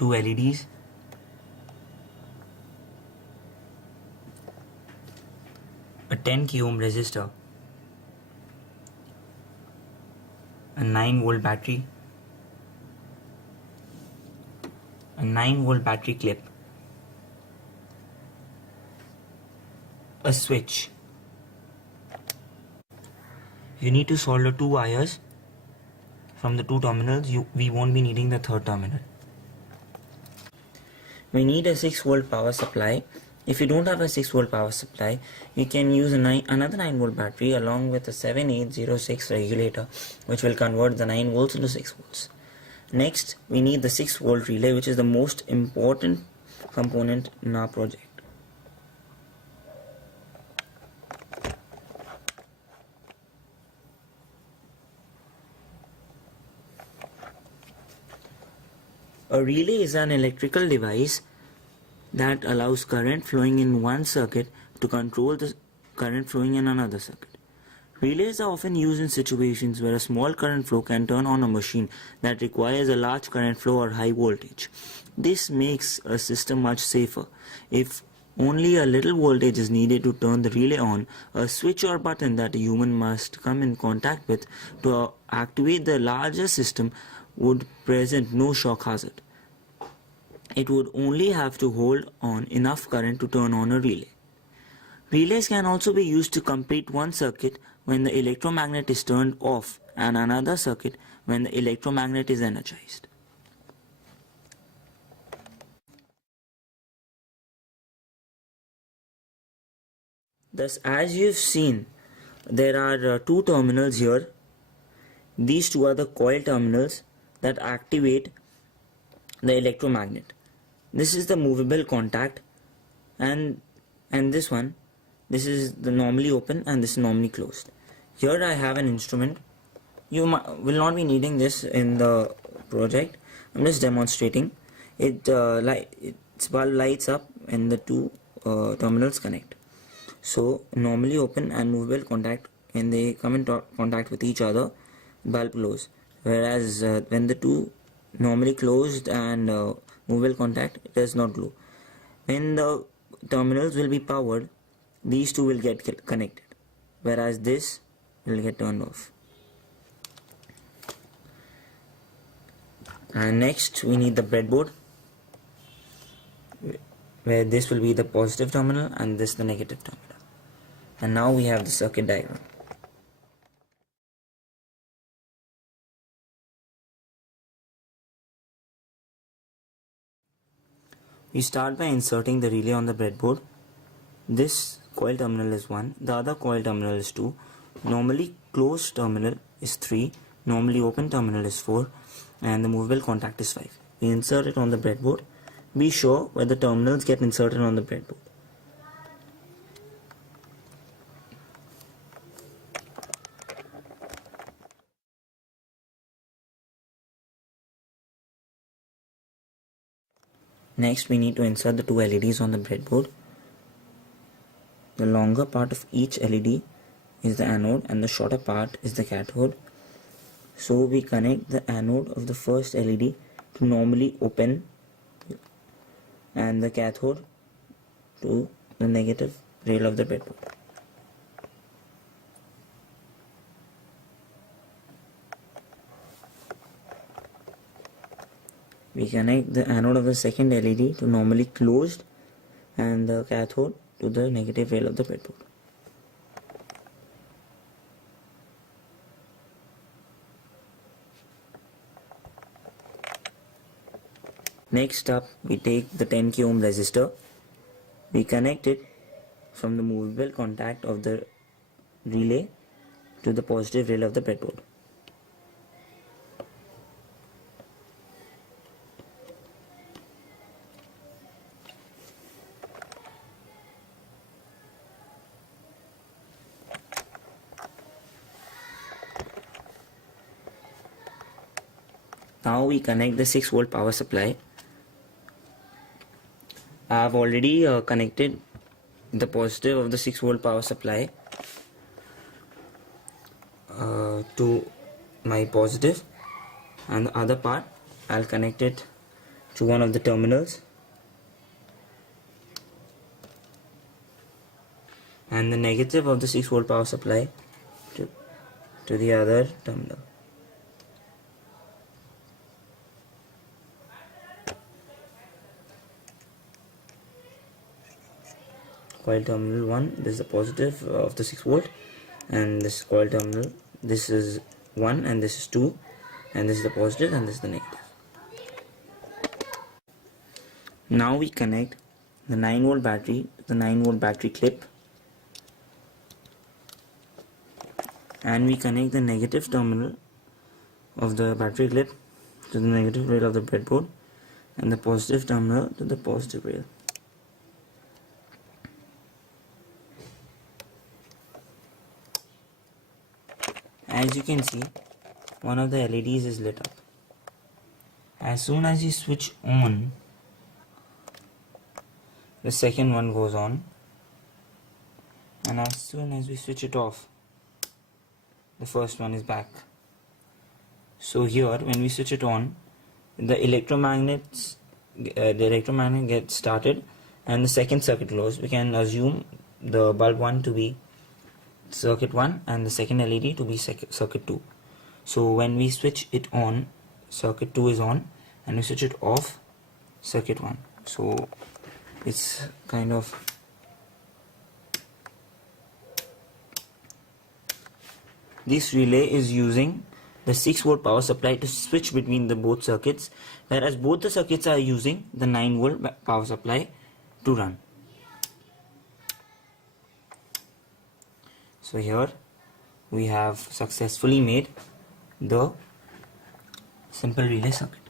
two LEDs, a 10k ohm resistor, a 9-volt battery, a 9-volt battery clip, a switch. You need to solder two wires from the two terminals. We won't be needing the third terminal. We need a 6-volt power supply. If you don't have a 6-volt power supply, you can use another 9-volt battery along with a 7806 regulator, which will convert the 9 volts into 6 volts. Next, we need the 6-volt relay, which is the most important component in our project. A relay is an electrical device that allows current flowing in one circuit to control the current flowing in another circuit. Relays are often used in situations where a small current flow can turn on a machine that requires a large current flow or high voltage. This makes a system much safer. If only a little voltage is needed to turn the relay on, a switch or button that a human must come in contact with to activate the larger system would present no shock hazard. It would only have to hold on enough current to turn on a relay. Relays can also be used to complete one circuit when the electromagnet is turned off and another circuit when the electromagnet is energized. Thus, as you've seen, there are two terminals here. These two are the coil terminals that activate the electromagnet. This is the movable contact, and this one, this is the normally open and this is normally closed. Here I have an instrument. You will not be needing this in the project. I'm just demonstrating. Its bulb lights up when the two terminals connect. So normally open and movable contact, when they come in contact with each other, bulb glows. Whereas when the two normally closed and movable contact, it does not glow. When the terminals will be powered, these two will get connected, whereas this will get turned off. And next we need the breadboard, where this will be the positive terminal and this the negative terminal. And now we have the circuit diagram. We start by inserting the relay on the breadboard. This coil terminal is 1, the other coil terminal is 2, normally closed terminal is 3, normally open terminal is 4, and the movable contact is 5. We insert it on the breadboard. Be sure where the terminals get inserted on the breadboard. Next, we need to insert the two LEDs on the breadboard. The longer part of each LED is the anode and the shorter part is the cathode. So we connect the anode of the first LED to normally open and the cathode to the negative rail of the breadboard. We connect the anode of the second LED to normally closed and the cathode to the negative rail of the breadboard. Next up, we take the 10k ohm resistor. We connect it from the movable contact of the relay to the positive rail of the breadboard. Now we connect the 6-volt power supply. I have already connected the positive of the 6-volt power supply to my positive, and the other part I'll connect it to one of the terminals and the negative of the 6 volt power supply to the other terminal. Coil terminal 1, this is the positive of the 6 volt, and this coil terminal, this is 1 and this is 2, and this is the positive and this is the negative. Now we connect the 9 volt battery to the 9 volt battery clip, and we connect the negative terminal of the battery clip to the negative rail of the breadboard and the positive terminal to the positive rail. As you can see, one of the LEDs is lit up. As soon as you switch on, the second one goes on, and as soon as we switch it off, the first one is back. So here, when we switch it on, the electromagnet gets started and the second circuit closed. We can assume the bulb 1 to be circuit 1 and the second LED to be circuit 2. So when we switch it on, circuit 2 is on, and we switch it off, circuit 1. So it's kind of this relay is using the 6 volt power supply to switch between the both circuits, whereas both the circuits are using the 9 volt power supply to run. So here we have successfully made the simple relay circuit.